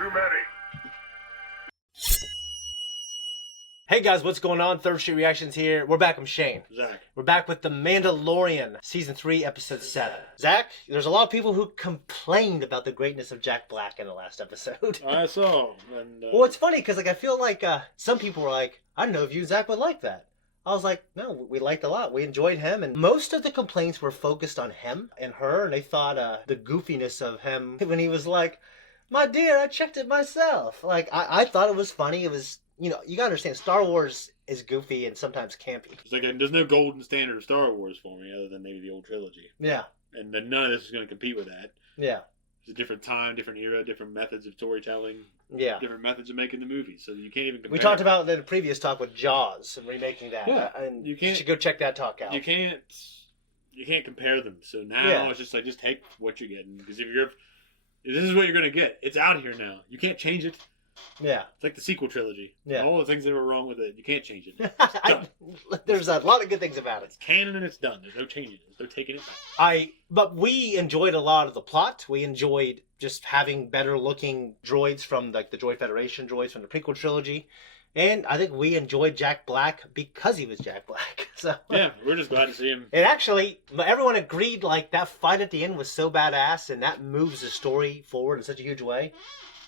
too many. Hey guys, what's going on? Third Street Reactions here. We're back. I'm Shane. Zakk. We're back with The Mandalorian, Season 3, Episode 7. Zakk, there's a lot of people who complained about the greatness of Jack Black in the last episode. I saw. And, Well, it's funny because I feel like some people were like, I don't know if you, Zakk, would like that. I was like, no, we liked a lot. We enjoyed him. And most of the complaints were focused on him and her. And they thought the goofiness of him when he was like, my dear, I checked it myself. Like, I thought it was funny. It was... You know, you gotta understand, Star Wars is goofy and sometimes campy. It's like there's no golden standard of Star Wars for me other than maybe the old trilogy. Yeah. And then none of this is going to compete with that. Yeah. It's a different time, different era, different methods of storytelling. Yeah. Different methods of making the movie. So you can't even compare. We talked about the previous talk with Jaws and remaking that. Yeah. And you can't, should go check that talk out. You can't compare them. So now it's just like, just take what you're getting. Because if this is what you're going to get. It's out here now. You can't change it. Yeah. It's like the sequel trilogy. Yeah. All the things that were wrong with it, you can't change it. There's a lot of good things about it. It's canon and it's done. There's no changing it. There's no taking it back. But we enjoyed a lot of the plot. We enjoyed just having better looking droids from like the Droid Federation droids from the prequel trilogy. And I think we enjoyed Jack Black because he was Jack Black. So yeah, we're just glad to see him. And actually, everyone agreed like that fight at the end was so badass and that moves the story forward in such a huge way.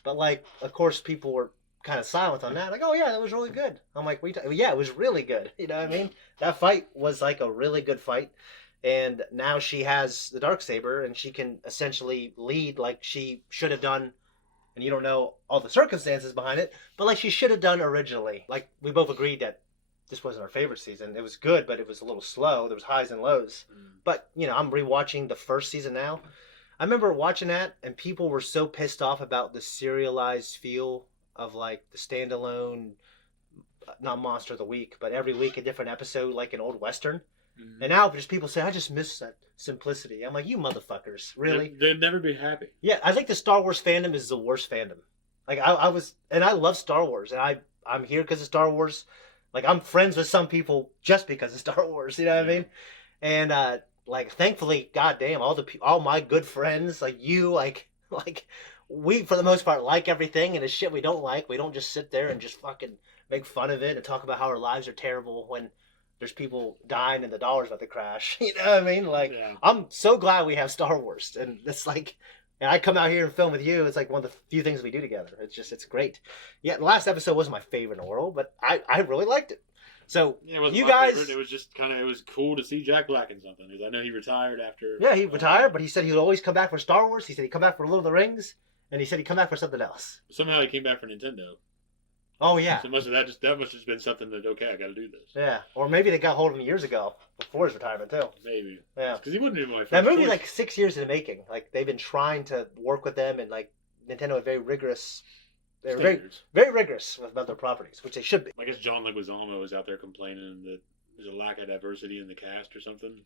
But, like, of course, people were kind of silent on that. Like, oh, yeah, that was really good. I'm like, yeah, it was really good. You know what I mean? That fight was, like, a really good fight. And now she has the Darksaber, and she can essentially lead like she should have done. And you don't know all the circumstances behind it, but like she should have done originally. Like, we both agreed that this wasn't our favorite season. It was good, but it was a little slow. There was highs and lows. But, you know, I'm rewatching the first season now. I remember watching that, and people were so pissed off about the serialized feel of, like, the standalone, not Monster of the Week, but every week a different episode, like an old Western. Mm-hmm. And now just people say, I just miss that simplicity. I'm like, you motherfuckers, really? They'd never be happy. Yeah, I think the Star Wars fandom is the worst fandom. Like, I love Star Wars, and I'm here because of Star Wars. Like, I'm friends with some people just because of Star Wars, you know what I mean? And, like, thankfully, goddamn, all my good friends, like you, like we for the most part like everything, and the shit we don't like, we don't just sit there and just fucking make fun of it and talk about how our lives are terrible when there's people dying and the dollar's about to crash. You know what I mean? Like, yeah. I'm so glad we have Star Wars, and it's like, and I come out here and film with you. It's like one of the few things we do together. It's great. Yeah, the last episode wasn't my favorite in the world, but I really liked it. So, yeah, it you guys... Favorite. It was just it was cool to see Jack Black in something. Because I know he retired after... Yeah, he retired, but he said he would always come back for Star Wars. He said he'd come back for Lord of the Rings, and he said he'd come back for something else. Somehow he came back for Nintendo. Oh, yeah. So that must have been something that, okay, I got to do this. Yeah, or maybe they got hold of him years ago, before his retirement, too. Maybe. Yeah. Because he wouldn't even my first That movie choice. like 6 years in the making. Like, they've been trying to work with them, and, like, Nintendo had very rigorous... They were very rigorous about their properties, which they should be. I guess John Leguizamo was out there complaining that there's a lack of diversity in the cast or something.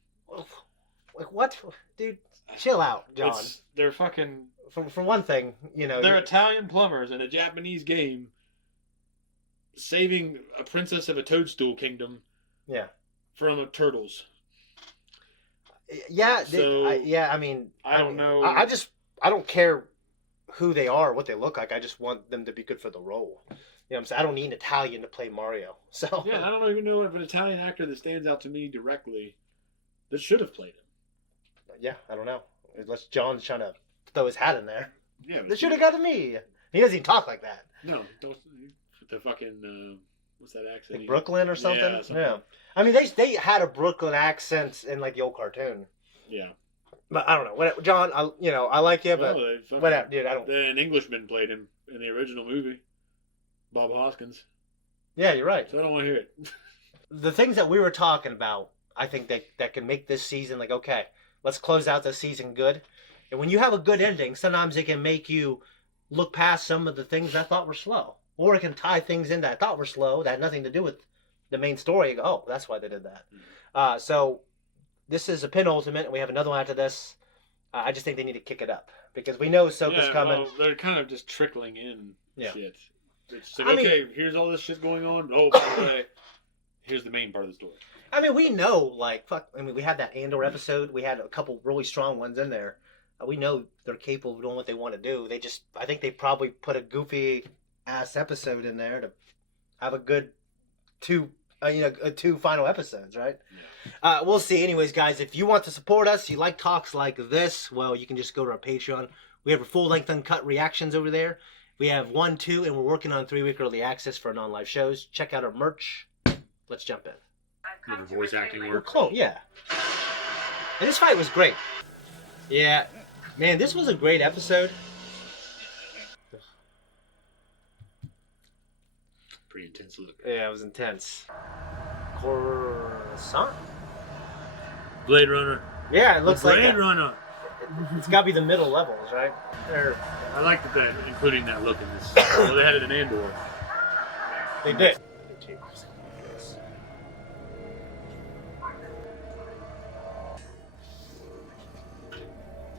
Like, what? Dude, chill out, John. They're fucking... For one thing, you know... They're Italian plumbers in a Japanese game saving a princess of a toadstool kingdom from turtles. Yeah, so, I mean... I don't know. I don't care who they are, what they look like. I just want them to be good for the role. You know what I'm saying? I don't need an Italian to play Mario. So yeah, I don't even know of an Italian actor that stands out to me directly that should have played him. Yeah, I don't know. Unless John's trying to throw his hat in there. Yeah, they should have got to me. He doesn't even talk like that. No, the fucking what's that accent? Like Brooklyn or something? Yeah, something. Yeah. I mean, they had a Brooklyn accent in like the old cartoon. Yeah. But I don't know. Whatever. John, I like you, but whatever, dude. I don't. An Englishman played him in the original movie, Bob Hoskins. Yeah, you're right. So I don't want to hear it. The things that we were talking about, I think that can make this season like, okay, let's close out the season good. And when you have a good ending, sometimes it can make you look past some of the things I thought were slow, or it can tie things in that I thought were slow that had nothing to do with the main story. You go, oh, that's why they did that. Mm-hmm. So. This is a penultimate, and we have another one after this. I just think they need to kick it up because we know Ahsoka's coming. Well, they're kind of just trickling in shit. It's like, okay, here's all this shit going on. Oh, by the way, here's the main part of the story. I mean, we know, like, fuck. I mean, we had that Andor episode. We had a couple really strong ones in there. We know they're capable of doing what they want to do. I think they probably put a goofy ass episode in there to have a good two final episodes, right? Yeah. We'll see. Anyways, guys, if you want to support us, you like talks like this, well, you can just go to our Patreon. We have our full-length uncut reactions over there. We have 1, 2, and we're working on 3-week early access for our non-live shows. Check out our merch. Let's jump in. Your voice acting work. Cool, yeah. And this fight was great. Yeah. Man, this was a great episode. Pretty intense look. Yeah, it was intense. Coruscant? Blade Runner. Yeah, it looks like Blade Runner. It's got to be the middle levels, right? I like that, including that look in this. Well, they had it in Andor. They did.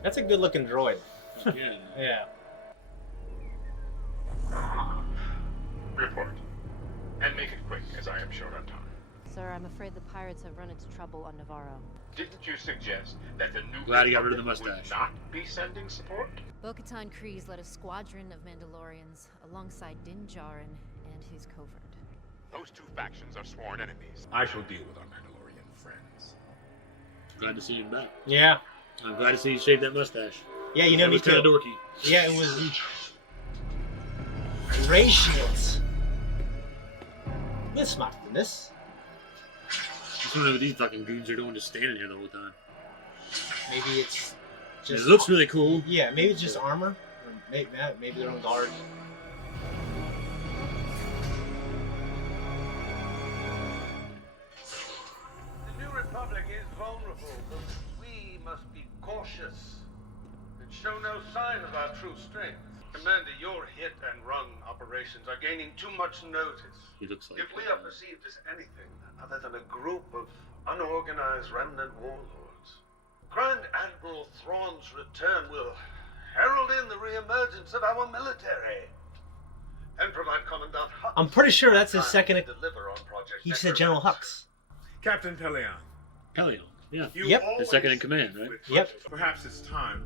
That's a good looking droid. Yeah. Yeah. Report. And make it quick, as I am short on time. Sir, I'm afraid the pirates have run into trouble on Navarro. Didn't you suggest that the new Glad he got rid of the Republic mustache. would not be sending support? Bo-Katan Kryze led a squadron of Mandalorians alongside Din Djarin and his covert. Those two factions are sworn enemies. I shall deal with our Mandalorian friends. Glad to see him back. Yeah. I'm glad to see you shave that mustache. Yeah, you know It me was kind of too. dorky. Yeah, it was. Ray shields. This smarter than this. Just wondering what these fucking goons are doing, just standing here the whole time. Maybe it's just. It looks really cool. Yeah, maybe it's just armor. Or maybe they're on guard. The New Republic is vulnerable, but we must be cautious and show no sign of our true strength. Commander, your hit-and-run operations are gaining too much notice. He looks like. If we are perceived as anything other than a group of unorganized remnant warlords, Grand Admiral Thrawn's return will herald in the re-emergence of our military and provide Commandant Hux. I'm pretty sure that's his time second. to deliver on Project He said General Necromancer. Hux. Captain Pelion, Pelion. Yeah. you Yep. The always second in command, right? with Yep. budget. Perhaps it's time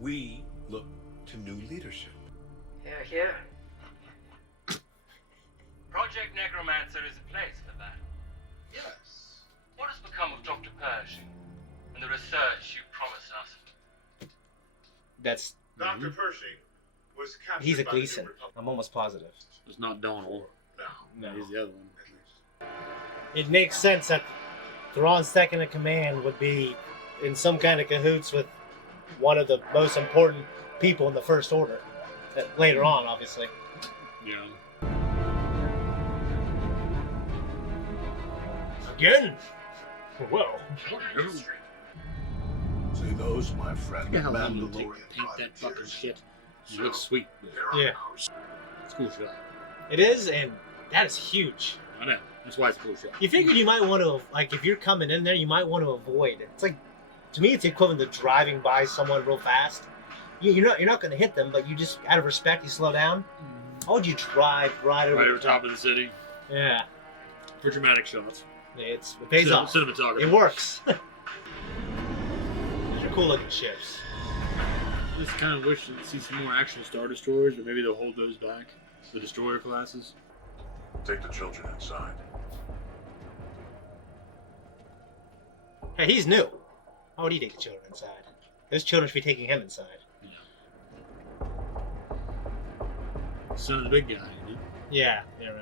we look to new leadership. Here. Project Necromancer is a place for that. Yes. What has become of Dr. Pershing and the research you promised us? That's. Dr. Pershing was captured He's a by the New Gleason. Republic. I'm almost positive. It's not Donald. No, No. He's the other one. at least. It makes sense that Thrawn's second in command would be in some kind of cahoots with one of the most important people in the First Order. Later on, obviously. Yeah. Again? Whoa. See those, my friend, Look at how long it'll take Mandalorian to paint that fucking privateers. shit. It looks sweet. Yeah. It's a cool shot. It is, and that is huge. I know. That's why it's a cool shot. You figured you might want to, like, if you're coming in there, you might want to avoid. It's like, to me, it's equivalent to driving by someone real fast. You're not going to hit them, but you just, out of respect, you slow down. How would you drive right over Right the over top of the city Yeah. for dramatic shots. It pays off. Cinematography. It works. These are cool looking ships. I just kind of wish to see some more actual Star Destroyers, but maybe they'll hold those back. The destroyer classes. Take the children inside. Hey, he's new. How would he take the children inside? Those children should be taking him inside. Son of the big guy, you know? Yeah, right.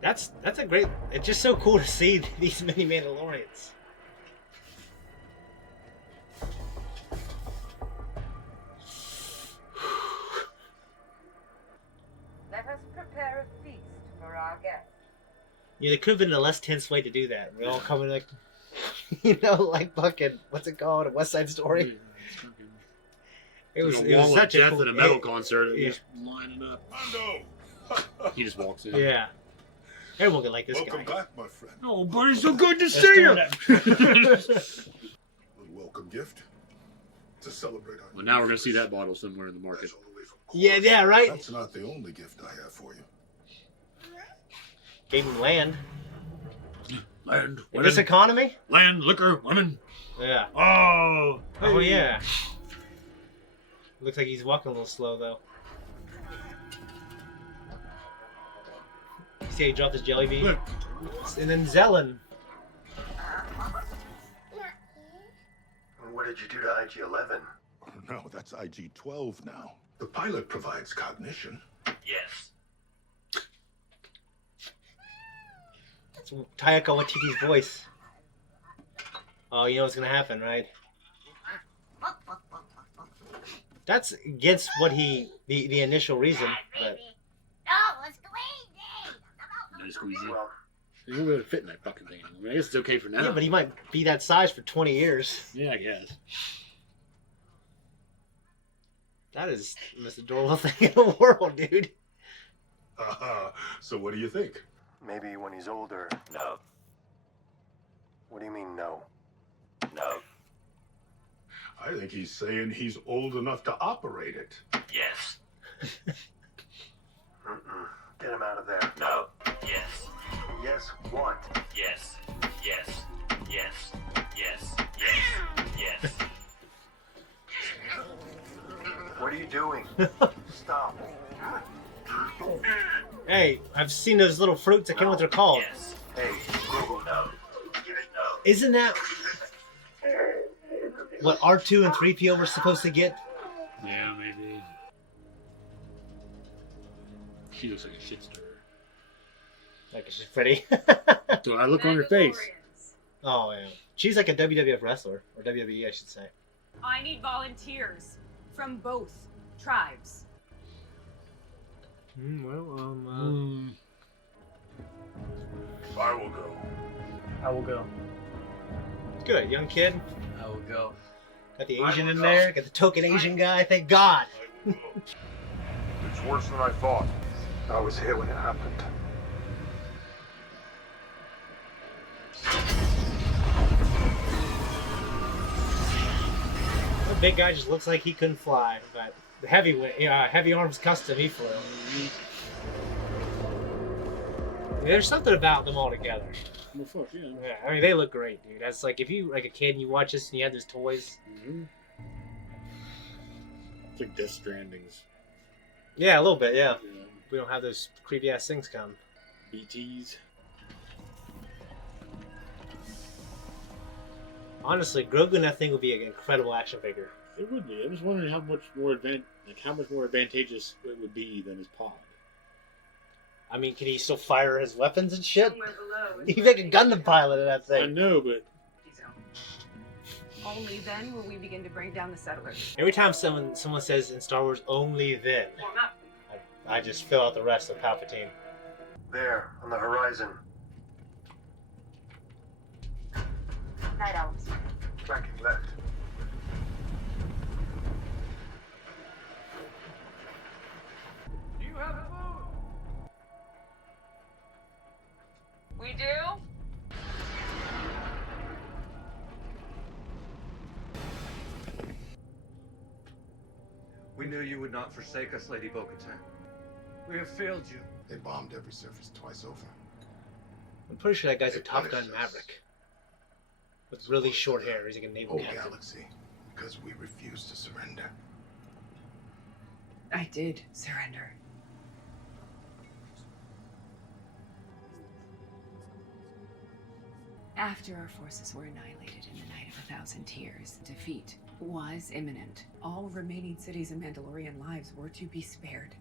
That's a great. It's just so cool to see these many Mandalorians. Let us prepare a feast for our guests. Yeah, there could have been a less tense way to do that. We're all coming like, like fucking what's it called? A West Side Story. It was such a death cool, at a metal concert. yeah. Just lining up. Mando! He just walks in. Yeah. Everyone can like this Welcome guy. back, my friend. Oh, buddy, so good to Let's see do you. it. Little welcome gift to celebrate our Well, now we're gonna see that bottle somewhere in the market. That's all the way from Yeah, right. That's not the only gift I have for you. Gave him land. Land, In this women, economy, land, liquor, women. Yeah. Oh! Oh, yeah. Looks like he's walking a little slow, though. See how he dropped his jelly bean? Look. And then Zelen. What did you do to IG-11? Oh, no, that's IG-12 now. The pilot provides cognition. Yes. It's Taika Waititi's voice. Oh, you know what's gonna happen, right? That's against what the initial reason, but No squeezy. You won't be able to fit in that fucking thing. I mean, I guess it's okay for now. yeah, but he might be that size for 20 years. Yeah, I guess. That is the most adorable thing in the world, dude. So what do you think? Maybe when he's older. No. What do you mean, no? No. I think he's saying he's old enough to operate it. Yes. Get him out of there. No. Yes. Yes, what? Yes. Yes. Yes. Yes. Yes. Yes. What are you doing? Stop. Hey, I've seen those little fruits. I can't remember what they're called. Yes. Hey, Google. No. Give it no. Isn't that what R2 and 3PO were supposed to get? Yeah, maybe. She looks like a shit stirrer. Like she's pretty. Do I look on her face? Oh, yeah. She's like a WWF wrestler. Or WWE, I should say. I need volunteers from both tribes. I will go. I will go. Good, young kid. I will go. Got the Asian in there. Got the token Asian guy. Thank God. It's worse than I thought. I was here when it happened. The big guy just looks like he couldn't fly, but the heavy arms custom, he flew. There's something about them all together. Well, fuck, yeah. Yeah, I mean, they look great, dude. That's like, if you, like a kid and you watch this and you have those toys. Mm-hmm. It's like Death Strandings. Yeah, a little bit, yeah. Yeah. We don't have those creepy ass things come. BTs. Honestly, Grogu and that thing would be an incredible action figure. It would be. I was wondering how much more advantageous it would be than his pod. I mean, can he still fire his weapons and shit? Somewhere below. He's like a Gundam pilot in that I thing. know, but Only then will we begin to bring down the settlers. Every time someone says in Star Wars, only then, I just fill out the rest of Palpatine. There, on the horizon. Night owls. Flanking left. Do you have food? We do? We knew you would not forsake us, Lady Bo-Katan. We have failed you. They bombed every surface twice over. I'm pretty sure that guy's a Top Gun Maverick. With really short hair. He's like a naval Whole captain. galaxy, because we refused to surrender. I did surrender. After our forces were annihilated in the Night of 1,000 Tears, defeat was imminent. All remaining cities and Mandalorian lives were to be spared.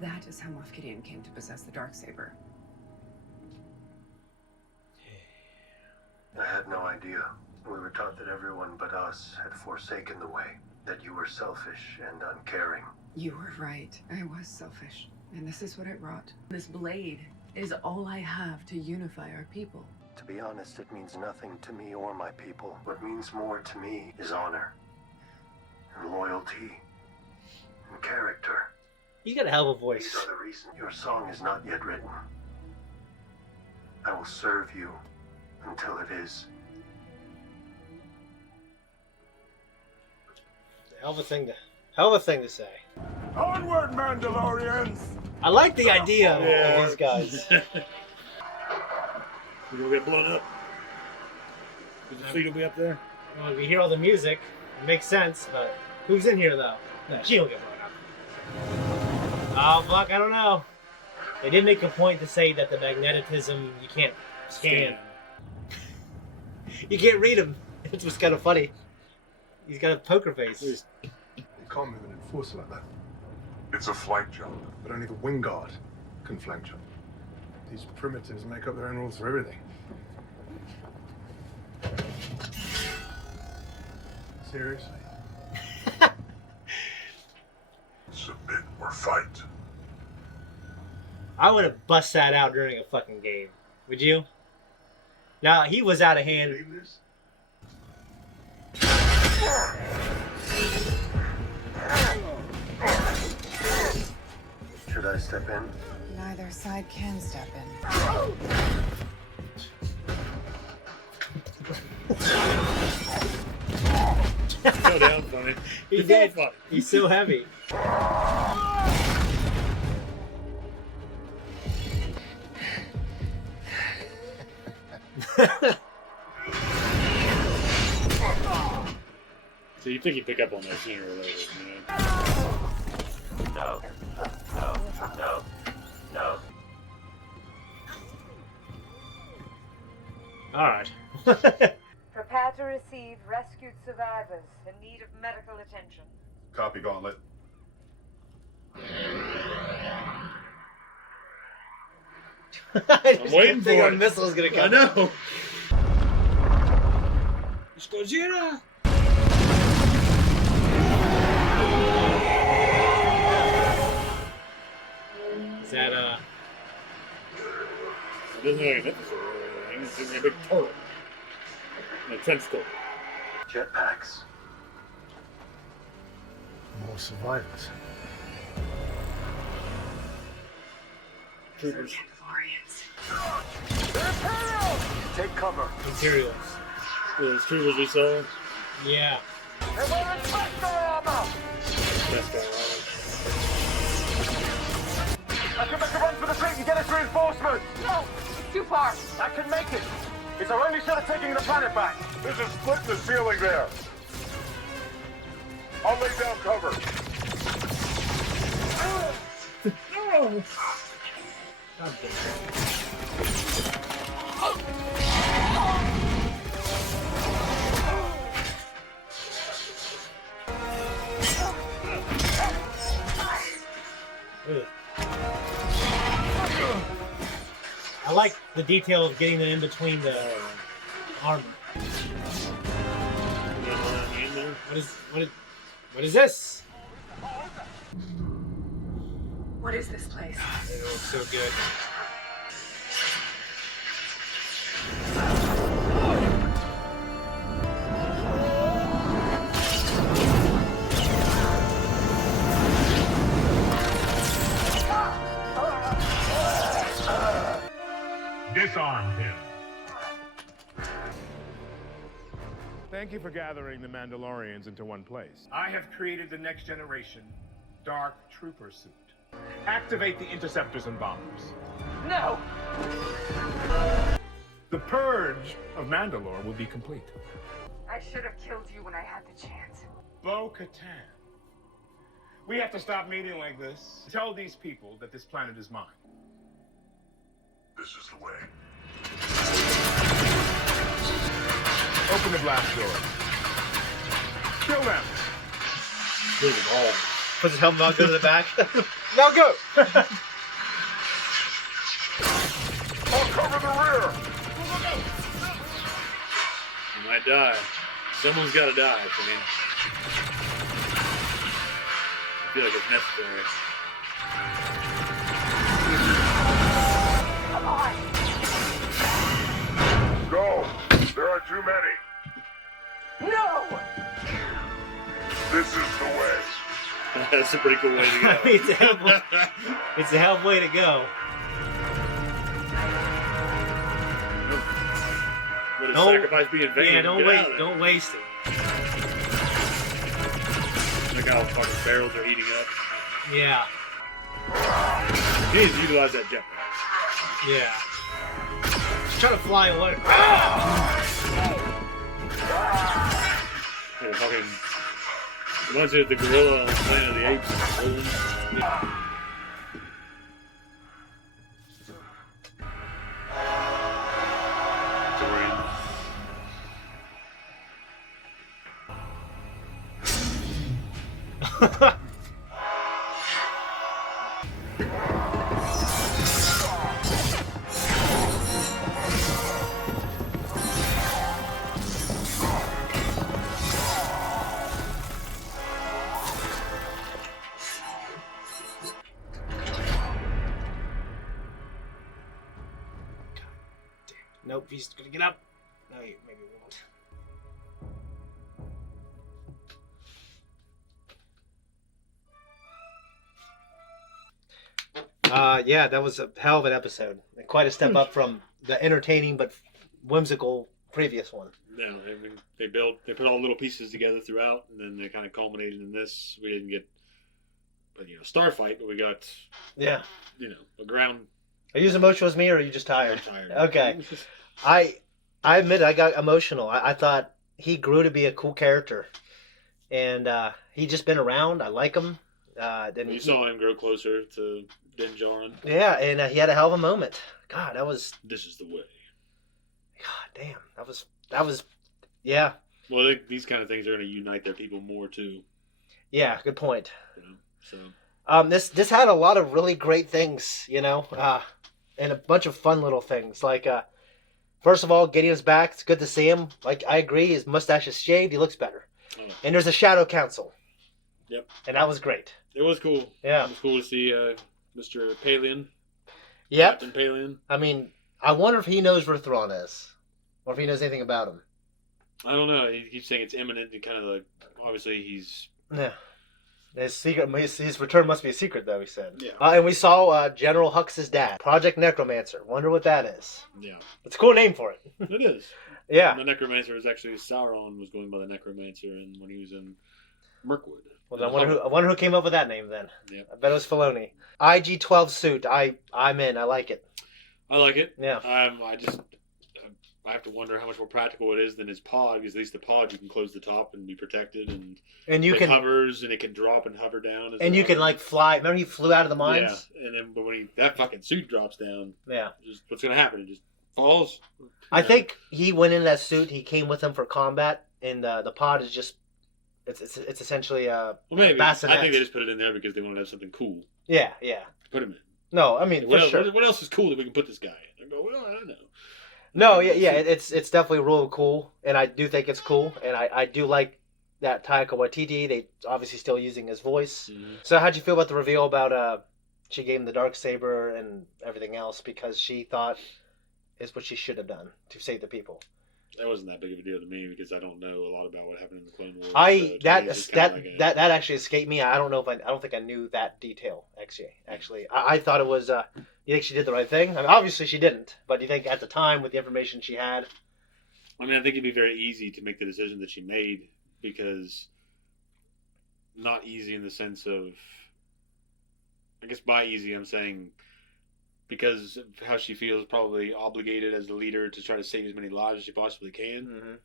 That is how Moff Gideon came to possess the Darksaber. I had no idea. We were taught that everyone but us had forsaken the way, that you were selfish and uncaring. You were right. I was selfish. And this is what it wrought. This blade is all I have to unify our people. To be honest, it means nothing to me or my people. What means more to me is honor, and loyalty, and character. He's got a hell of a These voice. are the reasons your song is not yet written. I will serve you until it is. Hell of a thing to say. Onward, Mandalorians! I like the idea of these guys. we're gonna get blown up. The fleet will be up there. Well, we hear all the music. It makes sense, but who's in here though? No, she don't get blown up. Oh fuck, I don't know. They did make a point to say that the magnetism you can't scan. You can't read him. It's what's kind of funny. He's got a poker face. You can't move an enforcer like that. It's a flank jump. But only the wing guard can flank jump. These primitives make up their own rules for everything. Seriously? Submit or fight. I would have bust that out during a fucking game. Would you? Now, he was out of hand. Should I step in? Neither side can step in. Go down, funny. He did. Funny. He's so heavy. So you think he'd pick up on that sooner or later, you know? No. Alright. Prepare to receive rescued survivors in need of medical attention. Copy, Gauntlet. I'm waiting for a it. missile's gonna come. I know. Let's go, Gina. Is that It doesn't look like a missile or anything. It's just a big turret. A trench coat. Jetpacks. More survivors. Troopers. Take cover. Materials? Those troopers we saw. Yeah. Best guy, I can make a run for the fleet and get us reinforcements! No! It's too far! I can make it! It's our only shot at taking the planet back! There's a split in the ceiling there. I'll lay down cover. I like the detail of getting them in between the armor. What is this? What is this place? It looks so good. Disarm him. Thank you for gathering the Mandalorians into one place. I have created the next generation Dark Trooper suit. Activate the interceptors and bombers. No! The purge of Mandalore will be complete. I should have killed you when I had the chance. Bo-Katan. We have to stop meeting like this. Tell these people that this planet is mine. This is the way. Open the blast door. Kill them. Kill them all. Puts his helmet on, go to the back. Now go! I'll cover the rear! You might die. Someone's got to die for me. I feel like it's necessary. Go! There are too many. No! This is the way. That's a pretty cool way to go. It's a hell of a way to go. Let his sacrifice be in vain. Yeah, don't waste it. Look how fucking barrels are heating up. Yeah. He needs to utilize that jetpack. Yeah. He's trying to fly away. fucking a bunch of the gorilla on Planet of the Apes. Nope, he's gonna get up. No, maybe he won't. Yeah, that was a hell of an episode. Quite a step up from the entertaining but whimsical previous one. Yeah, I mean, they put all little pieces together throughout, and then they kind of culminated in this. We didn't get, Starfight, but we got, a ground. Are you as emotional as me, or are you just tired? I'm tired. Okay. I admit I got emotional. I thought he grew to be a cool character, and he just been around. I like him. Then you saw him grow closer to Din Djarin. Yeah, and he had a hell of a moment. God, that was. This is the way. God damn, that was. Yeah. Well, I think these kind of things are going to unite their people more too. Yeah, good point. So. This had a lot of really great things, and a bunch of fun little things. Like, first of all, Gideon's back. It's good to see him. Like, I agree. His mustache is shaved. He looks better. Oh. And there's a Shadow Council. Yep. And that was great. It was cool. Yeah. It was cool to see Mr. Palian. Yep. Captain Palian. I mean, I wonder if he knows where Thrawn is. Or if he knows anything about him. I don't know. He keeps saying it's imminent. And kind of like, obviously, he's... Yeah. His return must be a secret, though, he said. Yeah. And we saw General Hux's dad, Project Necromancer. Wonder what that is. Yeah. It's a cool name for it. It is. Yeah. And the Necromancer is actually Sauron was going by the Necromancer and when he was in Mirkwood. Well, I wonder who came up with that name then. Yep. I bet it was Filoni. IG-12 suit. I'm in. I like it. I like it. Yeah. I have to wonder how much more practical it is than his pod, because at least the pod you can close the top and be protected, and you it can hovers and it can drop and hover down. And you can like fly. Remember he flew out of the mines? Yeah, but when that fucking suit drops down, just what's gonna happen? It just falls. I think he went in that suit. He came with him for combat, and the pod is just it's essentially maybe. bassinet. I think they just put it in there because they wanted to have something cool. Yeah. Put him in. No, I mean sure. What else is cool that we can put this guy in? I go, well, I don't know. No, yeah, it's definitely real cool, and I do think it's cool, and I do like that Taika Waititi. They obviously still using his voice. Mm-hmm. So how'd you feel about the reveal about she gave him the dark saber and everything else because she thought is what she should have done to save the people? That wasn't that big of a deal to me because I don't know a lot about what happened in the Clone Wars. That actually escaped me. I don't think I knew that detail actually. I thought it was. You think she did the right thing? I mean, obviously she didn't, but do you think at the time with the information she had? I mean, I think it'd be very easy to make the decision that she made because not easy in the sense of, I guess by easy I'm saying because of how she feels probably obligated as the leader to try to save as many lives as she possibly can. Mm-hmm.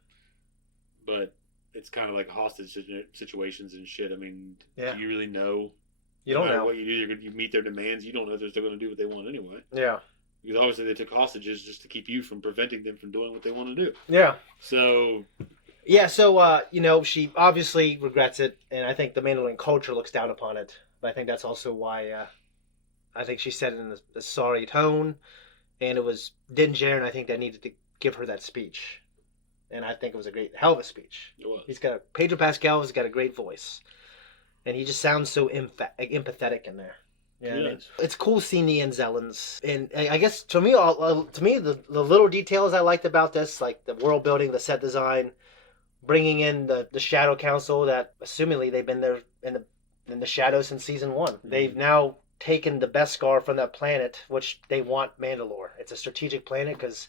But it's kind of like hostage situations and shit. I mean, do you really know? You don't know what you do. You meet their demands. You don't know if they're still going to do what they want anyway. Yeah. Because obviously they took hostages just to keep you from preventing them from doing what they want to do. Yeah. So. Yeah. So she obviously regrets it, and I think the Mandalorian culture looks down upon it. But I think that's also why I think she said it in a sorry tone, and it was Din Djarin. I think that needed to give her that speech, and I think it was a hell of a speech. It was. Pedro Pascal has got a great voice. And he just sounds so empathetic in there. Yeah, I mean, it's cool seeing the Anzellans, and I guess to me, the little details I liked about this, like the world building, the set design, bringing in the Shadow Council that, assumingly, they've been there in the shadows since season 1. Mm-hmm. They've now taken the Beskar from that planet, which they want Mandalore. It's a strategic planet because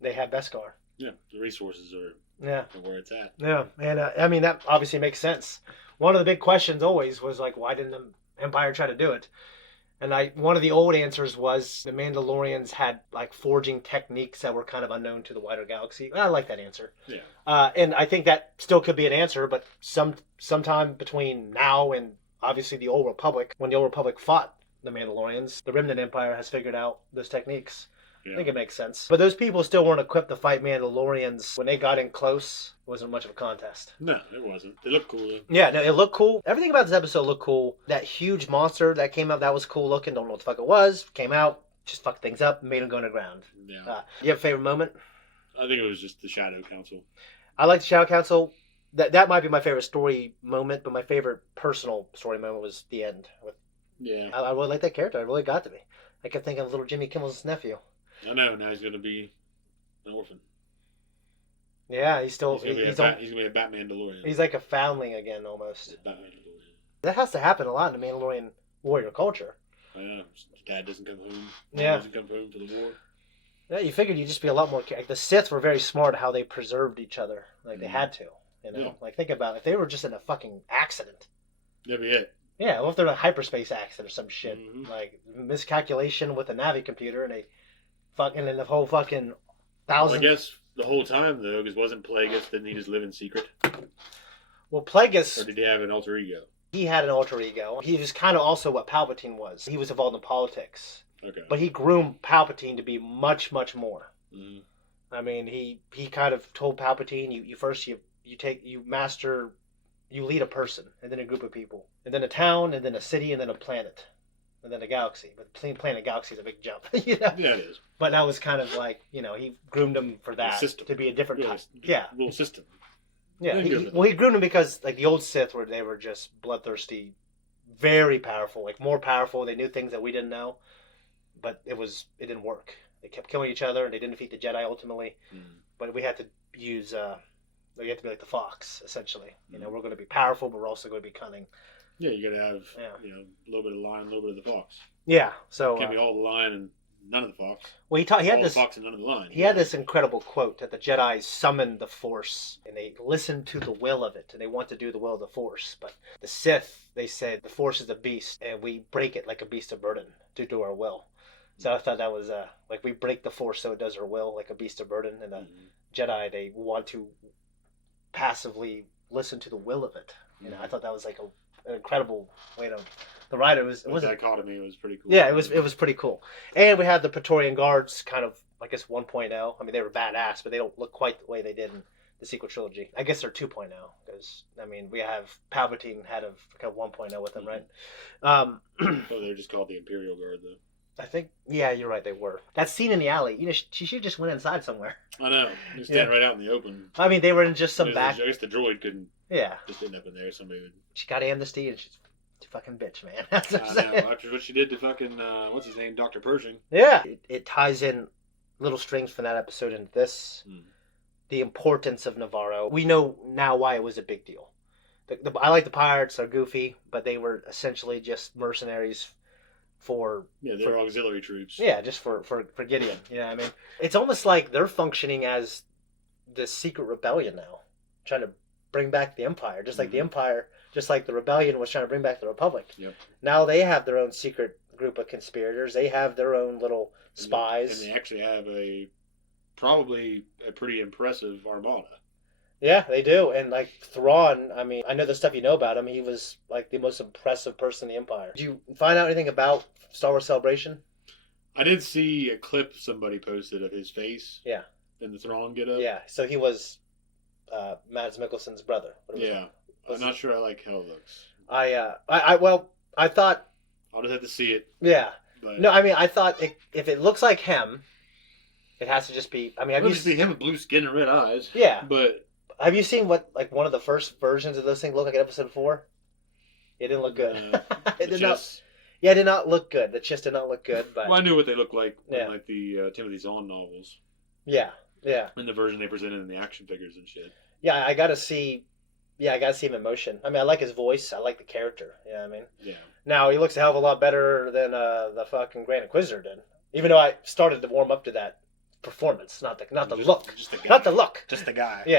they have Beskar. Yeah, the resources are where it's at. Yeah, and I mean that obviously makes sense. One of the big questions always was like, why didn't the Empire try to do it? And one of the old answers was the Mandalorians had like forging techniques that were kind of unknown to the wider galaxy. I like that answer. Yeah. And I think that still could be an answer, but sometime between now and obviously the Old Republic, when the Old Republic fought the Mandalorians, the Remnant Empire has figured out those techniques. Yeah. I think it makes sense. But those people still weren't equipped to fight Mandalorians. When they got in close, it wasn't much of a contest. No, it wasn't. They looked cool, though. Yeah, no, it looked cool. Everything about this episode looked cool. That huge monster that came out, that was cool looking. Don't know what the fuck it was. Came out, just fucked things up, made them go underground. Yeah. You have a favorite moment? I think it was just the Shadow Council. I like the Shadow Council. That might be my favorite story moment, but my favorite personal story moment was the end. Yeah. I really like that character. I really got to me. I kept thinking of little Jimmy Kimmel's nephew. I know. Now he's going to be an orphan. Yeah, he's still... He's going to be a Batmandalorian. He's like a foundling again, almost. Batmandalorian. That has to happen a lot in the Mandalorian warrior culture. I know. Dad doesn't come home. Yeah. Doesn't come home for the war. Yeah, you figured you'd just be a lot more... Like, the Sith were very smart how they preserved each other. Like, they had to. You know? Yeah. Like, think about it. If they were just in a fucking accident... That'd be it. Yeah, well, if they're in a hyperspace accident or some shit. Like, miscalculation with a Navi computer and and the whole fucking thousand... Well, I guess the whole time, though, because wasn't Plagueis, didn't he just live in secret? Well, Plagueis... Or did he have an alter ego? He had an alter ego. He was kind of also what Palpatine was. He was involved in politics. Okay. But he groomed Palpatine to be much, much more. Mm-hmm. I mean, he kind of told Palpatine, you lead a person, and then a group of people, and then a town, and then a city, and then a planet, and then a galaxy. But planet galaxy is a big jump, you know? Yeah, it is. But that was kind of like, you know, he groomed him for that to be a different type. Yeah, little system. Yeah, he groomed him because like the old Sith, where they were just bloodthirsty, very powerful, like more powerful. They knew things that we didn't know, but it didn't work. They kept killing each other. They didn't defeat the Jedi ultimately, but we had to use. You have to be like the fox, essentially. You know, we're going to be powerful, but we're also going to be cunning. Yeah, you got to have you know, a little bit of lion, a little bit of the fox. Yeah, so can't be all the lion and none of the fox. Well, he had this fox and none of the lion. He had this incredible quote that the Jedi summoned the Force and they listened to the will of it and they want to do the will of the Force. But the Sith, they said the Force is a beast and we break it like a beast of burden to do our will. So I thought that was like we break the Force so it does our will like a beast of burden, and the Jedi, they want to passively listen to the will of it. You know, I thought that was like an incredible way to. The writer was. The dichotomy was pretty cool. Yeah, it was pretty cool. And we had the Praetorian Guards, kind of, I guess 1.0. I mean, they were badass, but they don't look quite the way they did in the sequel trilogy. I guess they're 2.0 because I mean we have Palpatine had a kind of 1.0 with them, right? Oh, they're just called the Imperial Guard, though. I think, yeah, you're right, they were. That scene in the alley, you know, she should just went inside somewhere. I know. They're standing right out in the open. I mean, they were in just some back... I guess the droid couldn't just end up in there. Somebody would... She got amnesty and she's a fucking bitch, man. That's what I know. After what she did to fucking, what's his name, Dr. Pershing. Yeah. It ties in little strings from that episode into this. The importance of Navarro. We know now why it was a big deal. I like the pirates, they're goofy, but they were essentially just mercenaries for auxiliary troops. Yeah, just for Gideon. You know what I mean? It's almost like they're functioning as the secret rebellion now, trying to bring back the Empire, just like the Empire, just like the rebellion was trying to bring back the Republic. Yep. Now they have their own secret group of conspirators. They have their own little spies. And they actually have probably a pretty impressive armada. Yeah, they do. And like Thrawn, I mean, I know the stuff you know about him. He was like the most impressive person in the Empire. Did you find out anything about Star Wars Celebration? I did see a clip somebody posted of his face. Yeah. In the Thrawn get-up. Yeah, so he was Mads Mikkelsen's brother. Yeah. I'm not sure I like how it looks. I thought... I'll just have to see it. Yeah. But... No, I mean, I thought if it looks like him, it has to just be... I mean, have you seen him with blue skin and red eyes? Yeah. But... Have you seen what like one of the first versions of those things look like in episode 4? It didn't look good. It did not. Yeah, it did not look good. The chest did not look good. But I knew what they looked like in like the Timothy Zahn novels. Yeah, yeah. In the version they presented in the action figures and shit. Yeah, I gotta see. Yeah, I gotta see him in motion. I mean, I like his voice. I like the character. You know what I mean? Yeah. Now he looks a hell of a lot better than the fucking Grand Inquisitor did. Even though I started to warm up to that performance, not the look, just the guy. not the look, just the guy. Yeah,